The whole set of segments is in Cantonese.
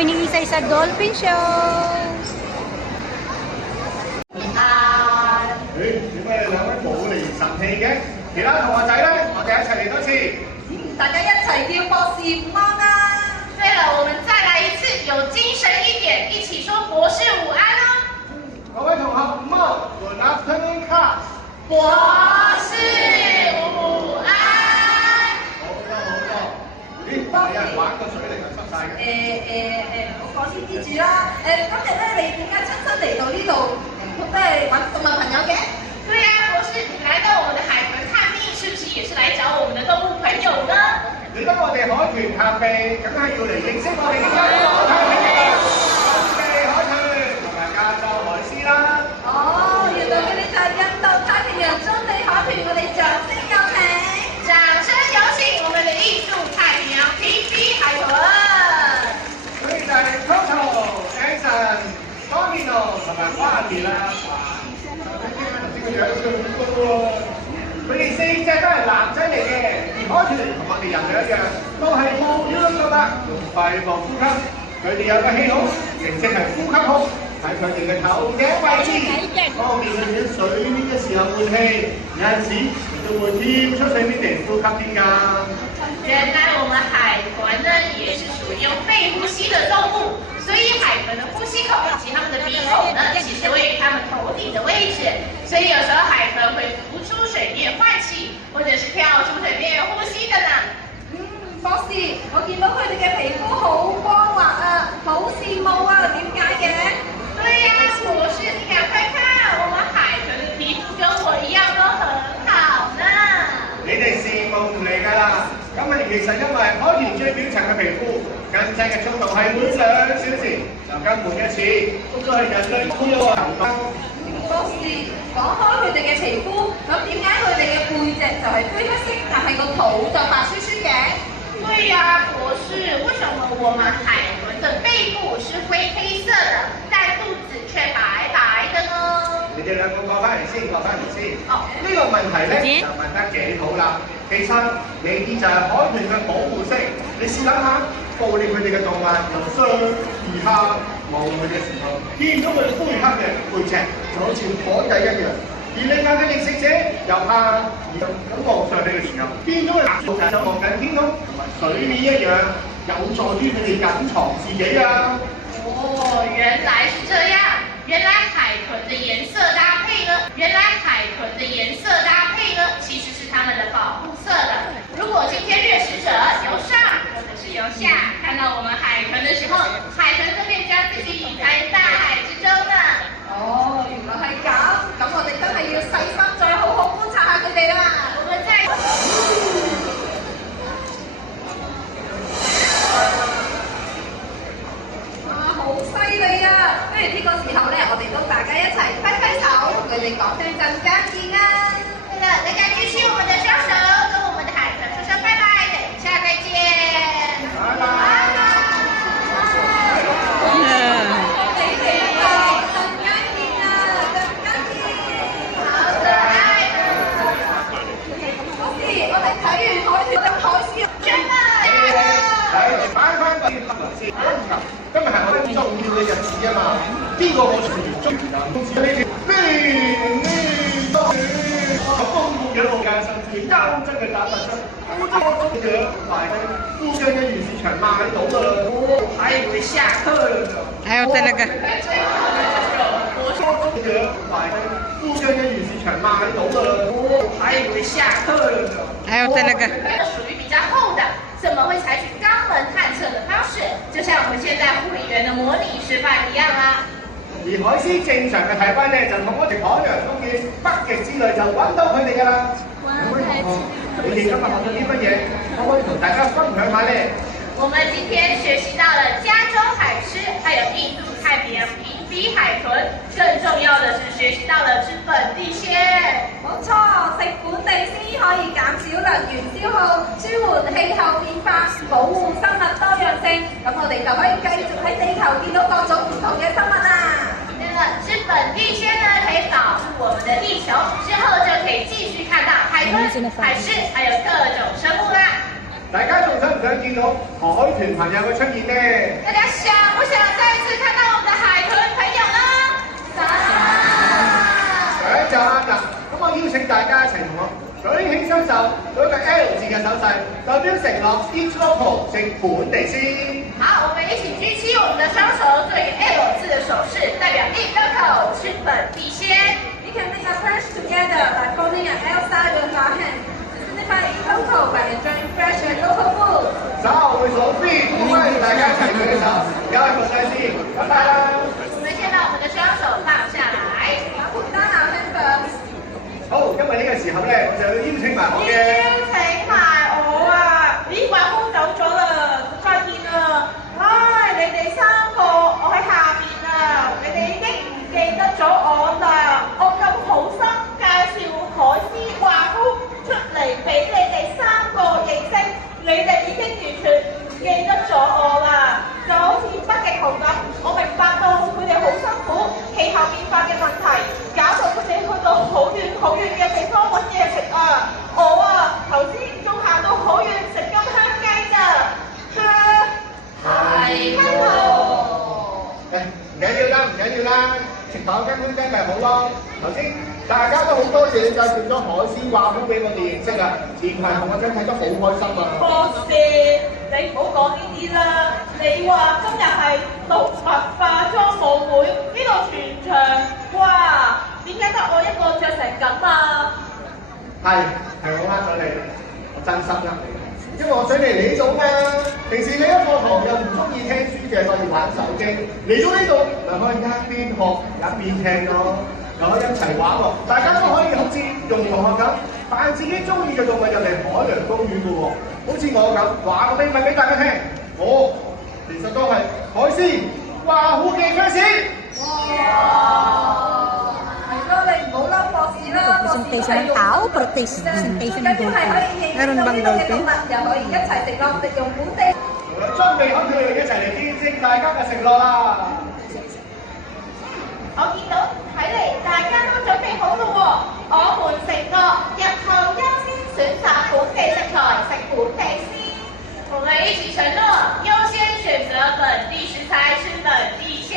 kami ni Isay sa Dolphin Show. 點解你兩位冇嚟神氣嘅？其他同學仔咧，我哋一齊嚟多次。大家一齊叫博士午安啦！对了，我们再来一次，有精神一点，一起说博士午安哦。各位同學午安 ，Good afternoon class。博士午安。好多好多。咦，係有人玩個水嚟㗎，濕晒嘅。我講先啲住啦。今日咧，你點解親身嚟到呢度？都係揾動物朋友嘅？对呀、博士，你来到我们的海豚探秘，是不是也是来找我们的动物朋友呢？嚟到我哋海豚探秘，梗係要嚟認識我哋嘅加州海豚嘅本地海豚同埋加州海獅啦。哦，原來佢哋就係印度太平洋棕地海豚，我哋掌聲有請。掌声有请我們的印度太平洋 PB 海豚。佢哋就係 Coco、Jason、Domino 同埋花兒啦。頭先個樣衰咁高喎。佢哋四隻都係男仔嚟嘅，而海豚同我哋人類一樣，都係冇腰碌㗎啦，用肺部呼吸。佢哋有個氣孔，形式係呼吸孔，喺佢哋嘅頭頸位置，方便佢哋喺水面嘅時候換氣，有陣時亦都會跳出水面嚟呼吸添㗎。原來我們海豚呢，也是屬於用肺呼吸的動物，所以海豚的呼吸孔以及它們的鼻孔呢，其實位於它們頭頂的位置，所以有時候海豚會浮出水面換氣，或者是跳出水面呼吸的呢。博士，我見到佢哋嘅皮膚好光滑啊，好羨慕啊，點解嘅？對呀、博士，你趕快看，我們海豚的皮膚跟我一樣都很好呢。你哋羨慕唔嚟㗎啦，咁係其實因為海豚最表層嘅皮膚更新嘅速度係每2小時就更換一次，咁都係人類都有個行動。博士，講開佢哋嘅皮膚，咁點解佢哋嘅背脊就係灰黑色，但係個肚就白雪雪嘅？對呀、博士，為什麼我們海豚的背部是灰黑色的，但肚子卻白白的呢？你哋兩個過翻嚟先，過翻嚟先。呢個問題咧就問得幾好啦。其實呢啲就係海豚嘅保護色。你試諗下，捕獵佢哋嘅動物由上而下望佢嘅時候，見到佢哋灰黑嘅背脊，就好似海底一樣。而另外嘅覓食者由下而咁望上去嘅時候，見到佢就望緊天空同埋水面一樣，有助於佢哋隱藏自己啊！哦，原來是這樣，原來海豚的顏色搭配呢，其實是它們的保護色的。如果今天掠食者由上或者是由下看到我們海豚的時候，海豚就會將自己隱在大海之中呢。哦，原來係咁，咁我哋真係要細心再好好觀察下佢哋啦。我們再哇，好犀利啊！不如呢個時候咧，我哋都大家一齊揮揮手，同佢哋講聲陣間見啊！對了，大家舉起我們的雙手，跟我們的海豚說聲拜拜，等一下再見。拜拜。今日係我哋重要嘅日子啊嘛，邊個我隨緣中人公司呢啲呢多豐富嘅路價，甚至優質嘅蛋白質，好多樣賣嘅附近嘅魚市場買到㗎啦。我還以為下課了。Ayaw talaga. 多種樣賣嘅附近嘅魚市場買到㗎啦。我還以為下課了。Ayaw talaga. 屬於比較厚的，怎麼會採取肛門探測的方式？就像我們現在護理員的模擬示範一樣啊。而海獅正常嘅體溫咧，就同我哋海洋公園北極之類就揾到佢哋㗎啦。各位同學，你哋今日學咗啲乜嘢？可唔可以同大家分享下咧？我們今天學習到了加州海獅，還有印度太平洋平鼻海豚，更重要的是學習到了吃本地鮮。冇錯，食本地鮮可以減少能源消耗，舒緩氣候變化，保護生物多樣性。咁我哋就可以繼續喺地球見到各種唔同嘅生物啦。對了，吃本地鮮呢，可以保護我們的地球，之後就可以繼續看到海豚、海獅，還有各種生物啦。大家仲想唔想見到海豚朋友嘅出現呢？大家想不想再次看到我們的海豚朋友呢？想嗱，咁我邀請大家一齊同我舉起雙手，做一個 L 字嘅手勢，代表承諾 Eat Local 食本地先。好，我們一起舉起我們的雙手，做一個 L 字的手勢，代表 Eat Local 吃本地鮮。You can make a pledge together by holding an L sign with our hands. Signify eat local by enjoying fresh and local food. 稍後會數3，歡迎大家一齊舉起手，而家去放低先，拜拜啦。我們先把我們的雙手放下來。Put down our hands first. 好，因為呢個時候咧，我就要邀請埋我嘅。邀請埋我啊！咦，華夫走咗啦，再見啦！唉，你哋3個，我喺下邊啊，你哋已經唔記得咗我啦。我咁好心介紹海獅華夫出嚟俾你哋3個認識，你哋已經完全唔記得咗我啦。就好似北極熊咁，我明白到佢哋好辛苦，氣候變化嘅問題，搞到佢哋去到好遠嘅地方揾嘢食啊！我啊，頭先仲行到好遠食金香雞咋，係喎。誒，唔緊要啦，唔緊要啦，食飽金香雞咪好咯。頭先大家都好多謝你介紹咗海獅華夫俾我哋認識啊，前排同我仔睇得好開心啊！博士，你唔好講呢啲啦。你話今日係動物化妝舞會，呢度全場，哇！點解得我一個着成咁啊？係我呃咗你，我真心呃你，因為我想你嚟呢度嘛。平時你一課堂又唔中意聽書嘅，可以玩手機，嚟到呢度咪可以一邊學一邊聽咯，又可以一齊玩喎。大家都可以好似容同學咁，扮自己中意嘅動物入嚟海洋公園嘅喎。好似我咁話個秘密俾大家聽，我其實都係海獅華夫嘅 fans。Presentation ng tao, presentation ng dolphin. Meron bang dolphin? 又可以一齊食落食用本地。準備好佢哋一齊嚟見證大家嘅承諾啦！我見到睇嚟大家都準備好咯喎！我們承諾日後優先選擇本地食材，食本地鮮。我們一起承諾，優先選擇本地食材，吃本地鮮。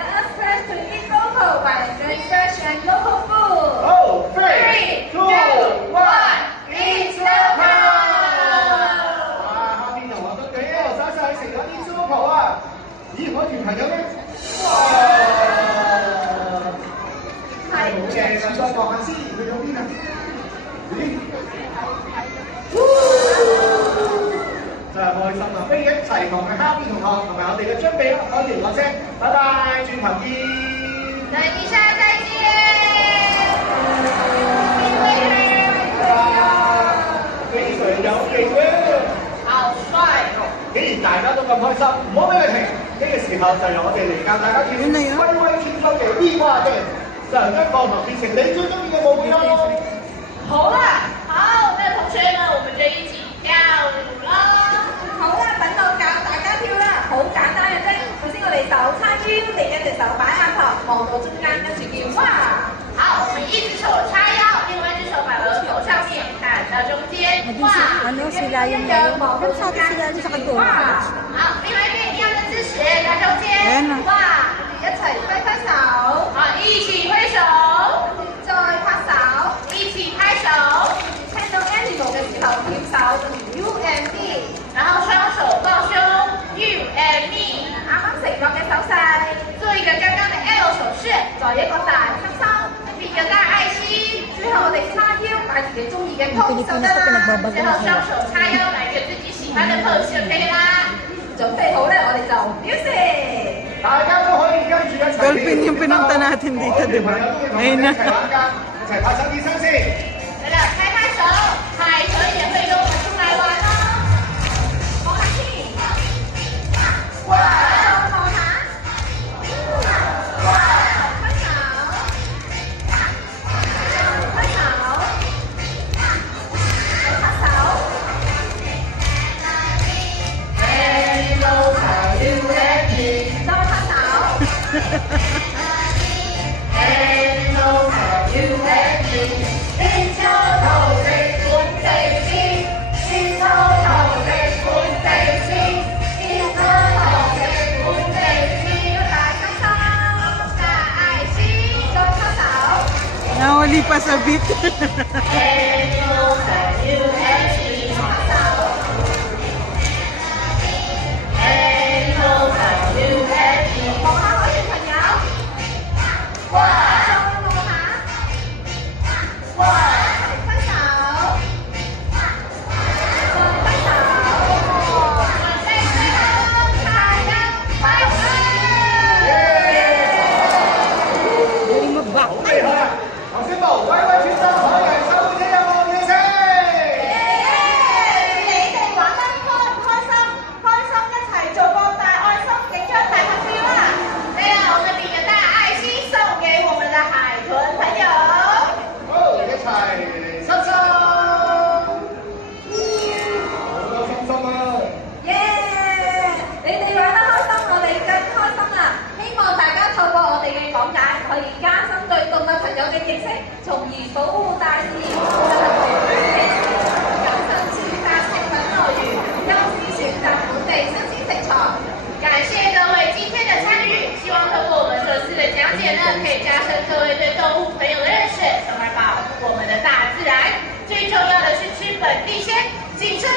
Let us pledge to eat local by enjoying fresh and local food. 好，3、2、1， Eat local！ 哇！下邊同學都舉 L 手勢成咗 Eat local 啊！咦，海豚朋友咧？哇！係好嘅，再望下先，去到邊啊？咦？真係開心啊！不如一齊同哈邊同學同埋我哋嘅張秘海豚講聲，拜拜，轉頭見。等一下，再見。非常有型嘅，好帥！既然大家都咁開心，唔好俾佢停。呢個時候就由我哋嚟教大家跳威威穿梭嘅呢瓜嘅，就將課堂變成你最中意嘅舞會咯。好啦，好，那同學們，我們就一起跳舞啦！好啦，等我教大家跳啦，好簡單嘅啫。首先我哋手叉腰，另一隻手擺額頭，望到中間，跟住叫哇！好，我們一隻手叉腰，另外一隻手擺到頭上面，看到中間，哇！Ano sila yung ano sa sila sa kanto. 好，另外一邊一樣的姿勢，到中間，哇！一齊揮揮手，好，一起揮手，再拍手。一起拍手，聽到 animal 嘅時候跳手，U and me。然後雙手抱胸 ，You and me，啱啱承諾嘅手勢，做一個剛剛的 L 手勢，再一個大黑心，一個大愛心，最後我哋叉腰擺自己中意嘅 pose 就得啦。最後雙手叉腰，來一個自己喜歡的 pose 就可以啦。準備好咧，我哋就表示。大家都可以跟住一齊。Dolphin yung pinunta natin dito, di ba? Ayun na. 一齊拍手啲聲先。來了，拍拍手，海豚也會跟我們出來玩哦。望下先。哇！望下。哇！揮手。揮手。拍手。再拍手。Malipas sa beat. Galing mag-back. 好厲害啊！頭先部威威先生海人手指有冇嘢聲？你哋玩得開唔開心？開心一齊做個大愛心影張大合照啊！对了，我們比個大愛心送給我們的海豚朋友。好，一齊伸手，好多心心啊！耶！你哋玩得開心，我哋更開心啊！希望大家透過我哋嘅講解，可以加深對動物朋友嘅認識，從而保護大自然嘅謹慎選擇食品來源，優先選擇本地新鮮食材。感謝各位今天的參與，希望透過我們這次的講解呢，可以加深各位對動物朋友的認識，從而保護我們的大自然。最重要的是吃本地鮮，謹慎